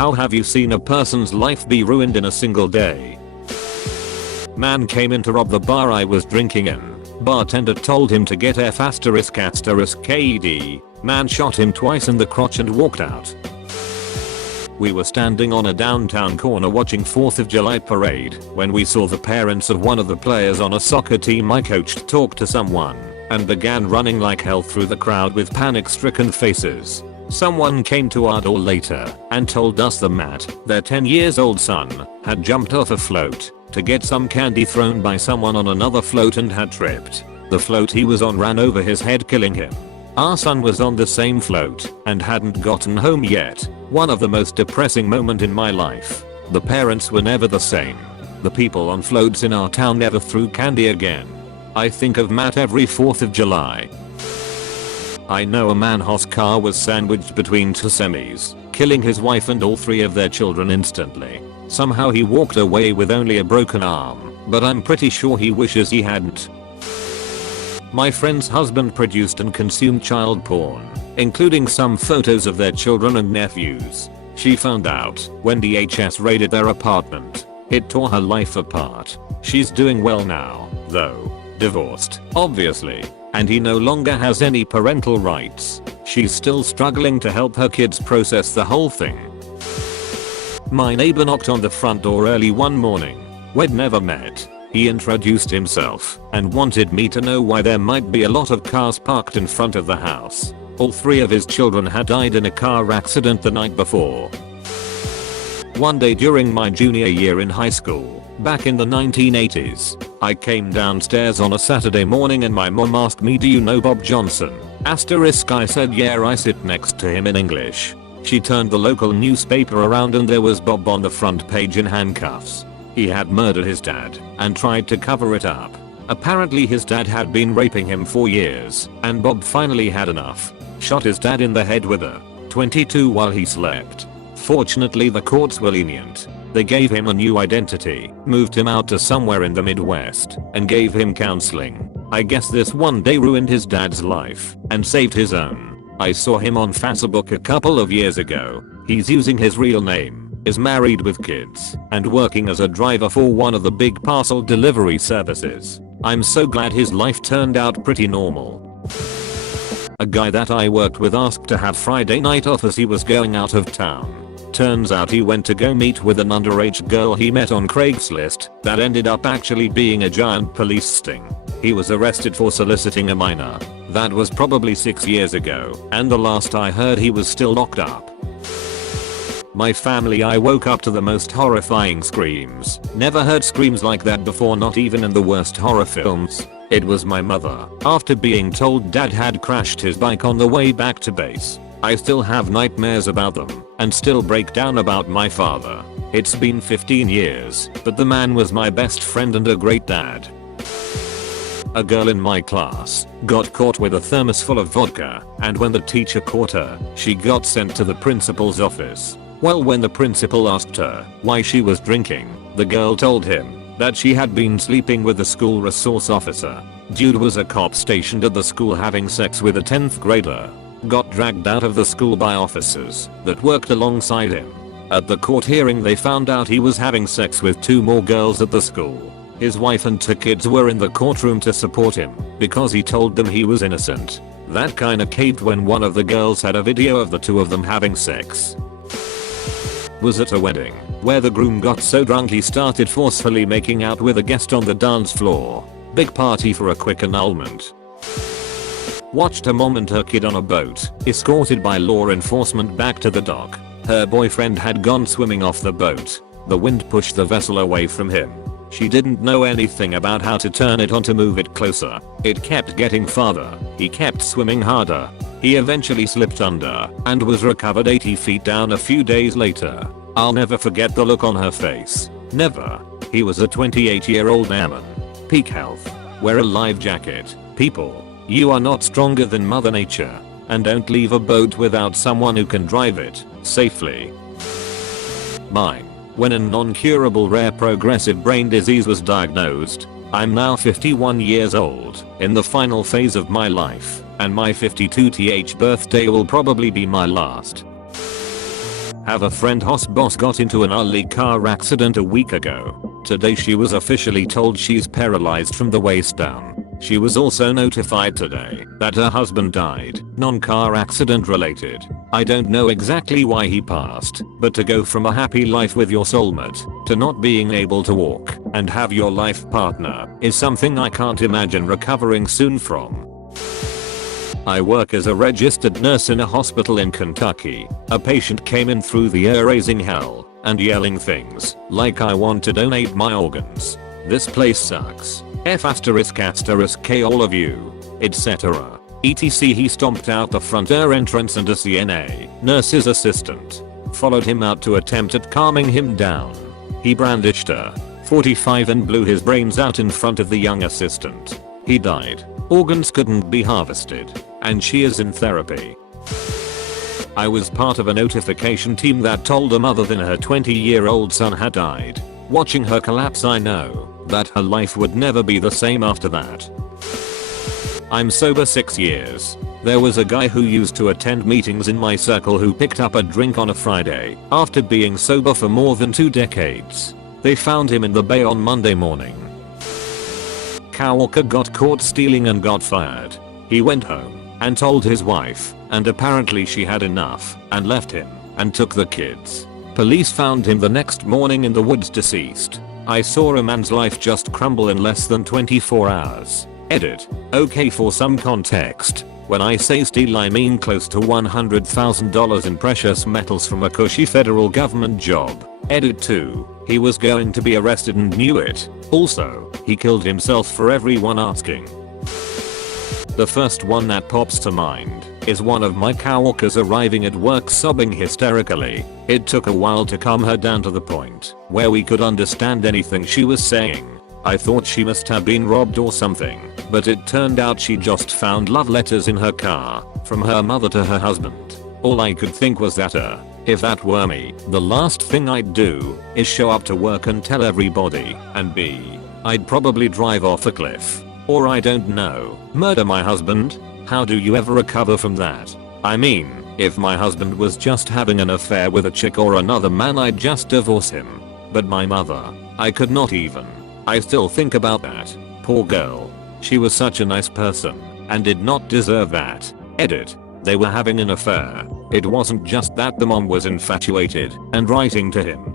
How have you seen a person's life be ruined in a single day? Man came in to rob the bar I was drinking in. Bartender told him to get F***KD. Man shot him twice in the crotch and walked out. We were standing on a downtown corner watching 4th of July parade when we saw the parents of one of the players on a soccer team I coached talk to someone and began running like hell through the crowd with panic-stricken faces. Someone came to our door later and told us the Matt, their 10-year-old son, had jumped off a float to get some candy thrown by someone on another float and had tripped. The float he was on ran over his head, killing him. Our son was on the same float and hadn't gotten home yet. One of the most depressing moments in my life. The parents were never the same. The people on floats in our town never threw candy again. I think of Matt every 4th of July. I know a man whose car was sandwiched between two semis, killing his wife and all 3 of their children instantly. Somehow he walked away with only a broken arm, but I'm pretty sure he wishes he hadn't. My friend's husband produced and consumed child porn, including some photos of their children and nephews. She found out when DHS raided their apartment. It tore her life apart. She's doing well now, though. Divorced, obviously, and he no longer has any parental rights. She's still struggling to help her kids process the whole thing. My neighbor knocked on the front door early one morning. We'd never met. He introduced himself and wanted me to know why there might be a lot of cars parked in front of the house. All 3 of his children had died in a car accident the night before. One day during my junior year in high school, back in the 1980s, I came downstairs on a Saturday morning and my mom asked me, "Do you know Bob Johnson?" I said yeah, I sit next to him in English. She turned the local newspaper around and there was Bob on the front page in handcuffs. He had murdered his dad and tried to cover it up. Apparently his dad had been raping him for years and Bob finally had enough. Shot his dad in the head with a .22 while he slept. Fortunately the courts were lenient. They gave him a new identity, moved him out to somewhere in the Midwest, and gave him counseling. I guess this one day ruined his dad's life and saved his own. I saw him on Facebook a couple of years ago. He's using his real name, is married with kids, and working as a driver for one of the big parcel delivery services. I'm so glad his life turned out pretty normal. A guy that I worked with asked to have Friday night off as he was going out of town. Turns out he went to go meet with an underage girl he met on Craigslist that ended up actually being a giant police sting. He was arrested for soliciting a minor. That was probably 6 years ago, and the last I heard he was still locked up. My family, I woke up to the most horrifying screams. Never heard screams like that before, not even in the worst horror films. It was my mother, after being told dad had crashed his bike on the way back to base. I still have nightmares about them, and still break down about my father. It's been 15 years, but the man was my best friend and a great dad. A girl in my class got caught with a thermos full of vodka, and when the teacher caught her, she got sent to the principal's office. Well, when the principal asked her why she was drinking, the girl told him that she had been sleeping with the school resource officer. Dude was a cop stationed at the school having sex with a 10th grader. Got dragged out of the school by officers that worked alongside him. At the court hearing they found out he was having sex with 2 more girls at the school. His wife and 2 kids were in the courtroom to support him because he told them he was innocent. That kinda caved when one of the girls had a video of the 2 of them having sex. Was at a wedding where the groom got so drunk he started forcefully making out with a guest on the dance floor. Big party for a quick annulment. Watched a mom and her kid on a boat, escorted by law enforcement back to the dock. Her boyfriend had gone swimming off the boat. The wind pushed the vessel away from him. She didn't know anything about how to turn it on to move it closer. It kept getting farther. He kept swimming harder. He eventually slipped under and was recovered 80 feet down a few days later. I'll never forget the look on her face. Never. He was a 28-year-old airman. Peak health. Wear a life jacket. People. You are not stronger than Mother Nature. And don't leave a boat without someone who can drive it safely. Mine. When a non-curable rare progressive brain disease was diagnosed. I'm now 51 years old, in the final phase of my life, and my 52th birthday will probably be my last. Have a friend whose boss got into an ugly car accident a week ago. Today she was officially told she's paralyzed from the waist down. She was also notified today that her husband died, non-car accident related. I don't know exactly why he passed, but to go from a happy life with your soulmate to not being able to walk and have your life partner is something I can't imagine recovering soon from. I work as a registered nurse in a hospital in Kentucky. A patient came in through the air raising hell and yelling things like I want to donate my organs. This place sucks. F*** K all of you, etc. etc. He stomped out the front door entrance and a CNA, nurse's assistant, followed him out to attempt at calming him down. He brandished a .45 and blew his brains out in front of the young assistant. He died. Organs couldn't be harvested, and she is in therapy. I was part of a notification team that told a mother that her 20-year-old son had died. Watching her collapse, I know that her life would never be the same after that. I'm sober 6 years. There was a guy who used to attend meetings in my circle who picked up a drink on a Friday after being sober for more than 2 decades. They found him in the bay on Monday morning. Coworker got caught stealing and got fired. He went home and told his wife, and apparently she had enough and left him and took the kids. Police found him the next morning in the woods deceased. I saw a man's life just crumble in less than 24 hours. Edit. Okay, for some context, when I say steal I mean close to $100,000 in precious metals from a cushy federal government job. Edit 2. He was going to be arrested and knew it. Also, he killed himself for everyone asking. The first one that pops to mind is one of my coworkers arriving at work sobbing hysterically. It took a while to calm her down to the point where we could understand anything she was saying. I thought she must have been robbed or something, but it turned out she just found love letters in her car from her mother to her husband. All I could think was that if that were me, the last thing I'd do is show up to work and tell everybody, and I'd probably drive off a cliff. Or I don't know, murder my husband? How do you ever recover from that? I mean, if my husband was just having an affair with a chick or another man, I'd just divorce him. But my mother, I could not even. I still think about that. Poor girl. She was such a nice person and did not deserve that. Edit. They were having an affair. It wasn't just that the mom was infatuated and writing to him.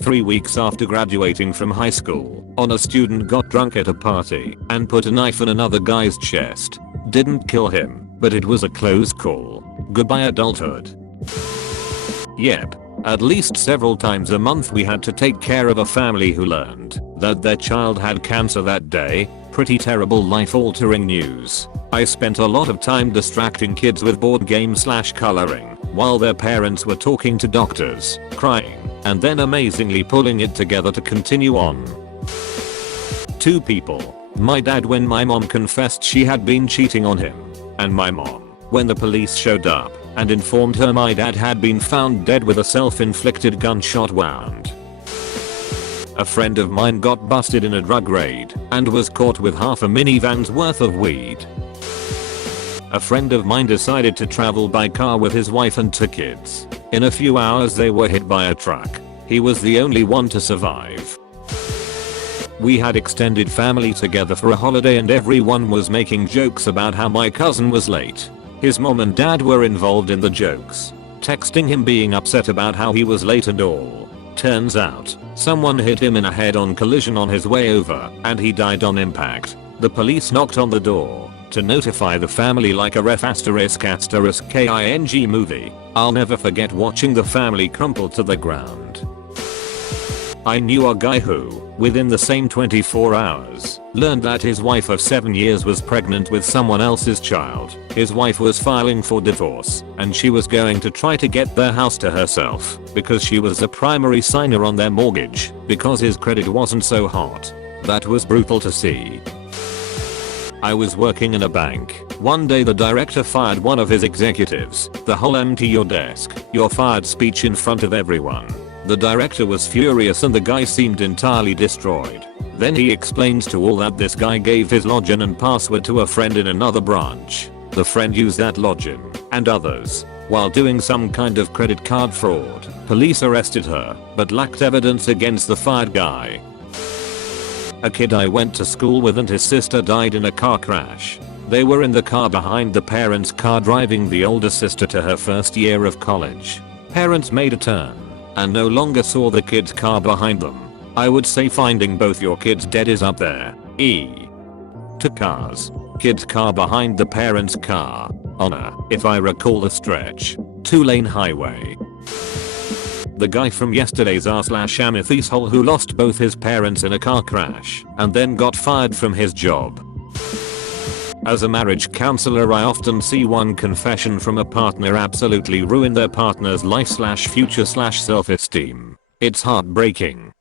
3 weeks after graduating from high school, a student got drunk at a party and put a knife in another guy's chest. Didn't kill him, but it was a close call. Goodbye adulthood. Yep. At least several times a month we had to take care of a family who learned that their child had cancer that day. Pretty terrible life-altering news. I spent a lot of time distracting kids with board games / coloring while their parents were talking to doctors, crying, and then amazingly pulling it together to continue on. 2 people. My dad when my mom confessed she had been cheating on him, and my mom when the police showed up and informed her my dad had been found dead with a self-inflicted gunshot wound. A friend of mine got busted in a drug raid and was caught with half a minivan's worth of weed. A friend of mine decided to travel by car with his wife and 2 kids. In a few hours they were hit by a truck. He was the only one to survive. We had extended family together for a holiday and everyone was making jokes about how my cousin was late. His mom and dad were involved in the jokes, texting him being upset about how he was late and all. Turns out, someone hit him in a head-on collision on his way over and he died on impact. The police knocked on the door to notify the family like a ref ****king movie. I'll never forget watching the family crumple to the ground. I knew a guy who, within the same 24 hours, learned that his wife of 7 years was pregnant with someone else's child. His wife was filing for divorce, and she was going to try to get their house to herself because she was the primary signer on their mortgage because his credit wasn't so hot. That was brutal to see. I was working in a bank. One day the director fired one of his executives. The whole "empty your desk, you're fired" speech in front of everyone. The director was furious and the guy seemed entirely destroyed. Then he explains to all that this guy gave his login and password to a friend in another branch. The friend used that login and others while doing some kind of credit card fraud. Police arrested her, but lacked evidence against the fired guy. A kid I went to school with and his sister died in a car crash. They were in the car behind the parents' car driving the older sister to her first year of college. Parents made a turn and no longer saw the kid's car behind them. I would say finding both your kids dead is up there. To cars. Kid's car behind the parents' car. On a, if I recall the stretch, 2-lane highway. The guy from yesterday's r/amethyst hole who lost both his parents in a car crash and then got fired from his job. As a marriage counselor, I often see one confession from a partner absolutely ruin their partner's life/future/self-esteem. It's heartbreaking.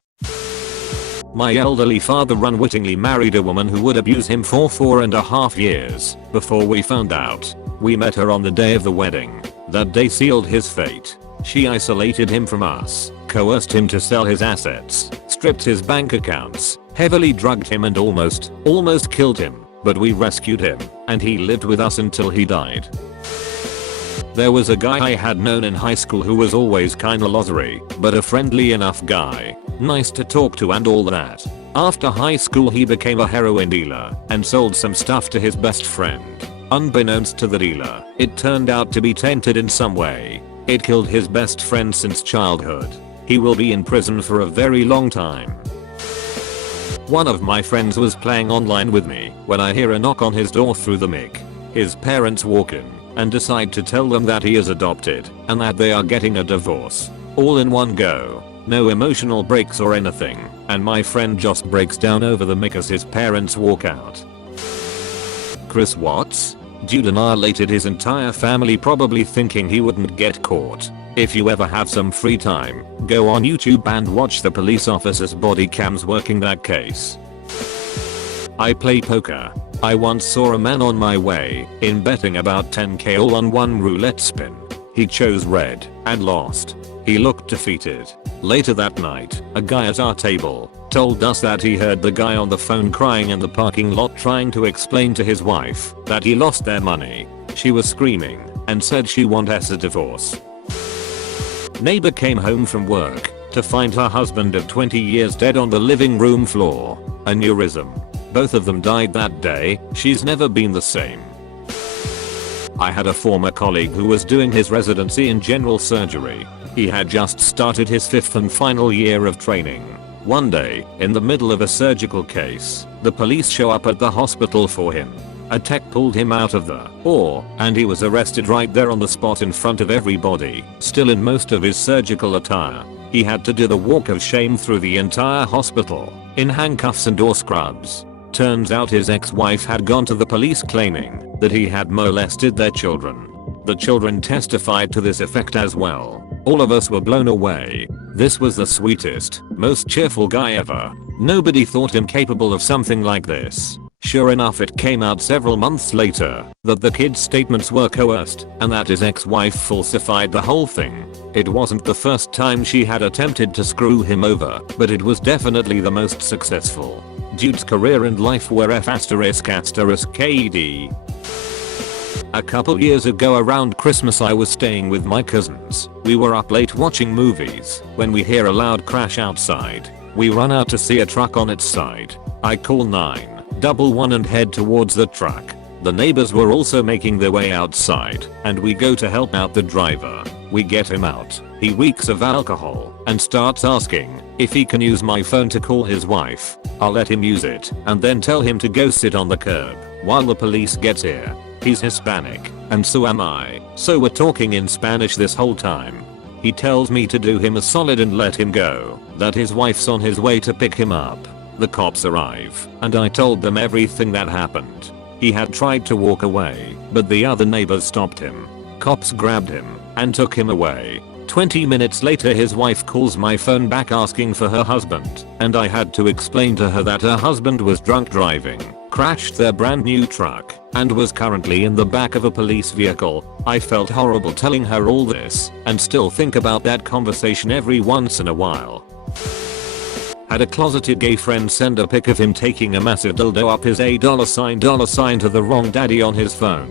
My elderly father unwittingly married a woman who would abuse him for 4.5 years before we found out. We met her on the day of the wedding. That day sealed his fate. She isolated him from us, coerced him to sell his assets, stripped his bank accounts, heavily drugged him and almost killed him. But we rescued him, and he lived with us until he died. There was a guy I had known in high school who was always kinda losery, but a friendly enough guy. Nice to talk to and all that. After high school he became a heroin dealer and sold some stuff to his best friend. Unbeknownst to the dealer, it turned out to be tainted in some way. It killed his best friend since childhood. He will be in prison for a very long time. One of my friends was playing online with me when I hear a knock on his door through the mic. His parents walk in and decide to tell them that he is adopted and that they are getting a divorce. All in one go. No emotional breaks or anything, and my friend just breaks down over the mic as his parents walk out. Chris Watts? Dude annihilated his entire family, probably thinking he wouldn't get caught. If you ever have some free time, go on YouTube and watch the police officers' body cams working that case. I play poker. I once saw a man on my way in betting about 10k all on one roulette spin. He chose red and lost. He looked defeated. Later that night, a guy at our table told us that he heard the guy on the phone crying in the parking lot trying to explain to his wife that he lost their money. She was screaming and said she wants a divorce. Neighbor came home from work to find her husband of 20 years dead on the living room floor. Aneurysm. Both of them died that day. She's never been the same. I had a former colleague who was doing his residency in general surgery. He had just started his 5th and final year of training. One day, in the middle of a surgical case, the police show up at the hospital for him. A tech pulled him out of the OR, and he was arrested right there on the spot in front of everybody, still in most of his surgical attire. He had to do the walk of shame through the entire hospital, in handcuffs and door scrubs. Turns out his ex-wife had gone to the police claiming that he had molested their children. The children testified to this effect as well. All of us were blown away. This was the sweetest, most cheerful guy ever. Nobody thought him capable of something like this. Sure enough, it came out several months later that the kid's statements were coerced and that his ex-wife falsified the whole thing. It wasn't the first time she had attempted to screw him over, but it was definitely the most successful. Dude's career and life were F***KD. A couple years ago around Christmas I was staying with my cousins. We were up late watching movies when we hear a loud crash outside. We run out to see a truck on its side. I call 911 and head towards the truck. The neighbors were also making their way outside and we go to help out the driver. We get him out. He reeks of alcohol and starts asking if he can use my phone to call his wife. I'll let him use it and then tell him to go sit on the curb while the police gets here. He's Hispanic, and so am I, so we're talking in Spanish this whole time. He tells me to do him a solid and let him go, that his wife's on his way to pick him up. The cops arrive, and I told them everything that happened. He had tried to walk away, but the other neighbors stopped him. Cops grabbed him, and took him away. 20 minutes later his wife calls my phone back asking for her husband, and I had to explain to her that her husband was drunk driving, crashed their brand new truck, and was currently in the back of a police vehicle. I felt horrible telling her all this, and still think about that conversation every once in a while. Had a closeted gay friend send a pic of him taking a massive dildo up his $$ to the wrong daddy on his phone.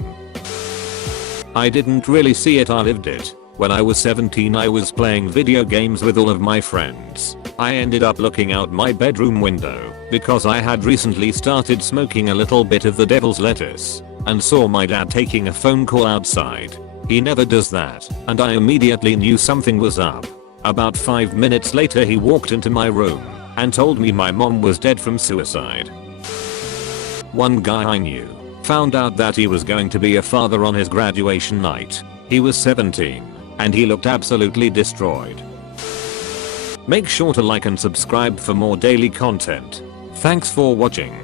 I didn't really see it, I lived it. When I was 17 I was playing video games with all of my friends. I ended up looking out my bedroom window because I had recently started smoking a little bit of the devil's lettuce and saw my dad taking a phone call outside. He never does that, and I immediately knew something was up. About 5 minutes later he walked into my room and told me my mom was dead from suicide. One guy I knew found out that he was going to be a father on his graduation night. He was 17 and he looked absolutely destroyed. Make sure to like and subscribe for more daily content. Thanks for watching.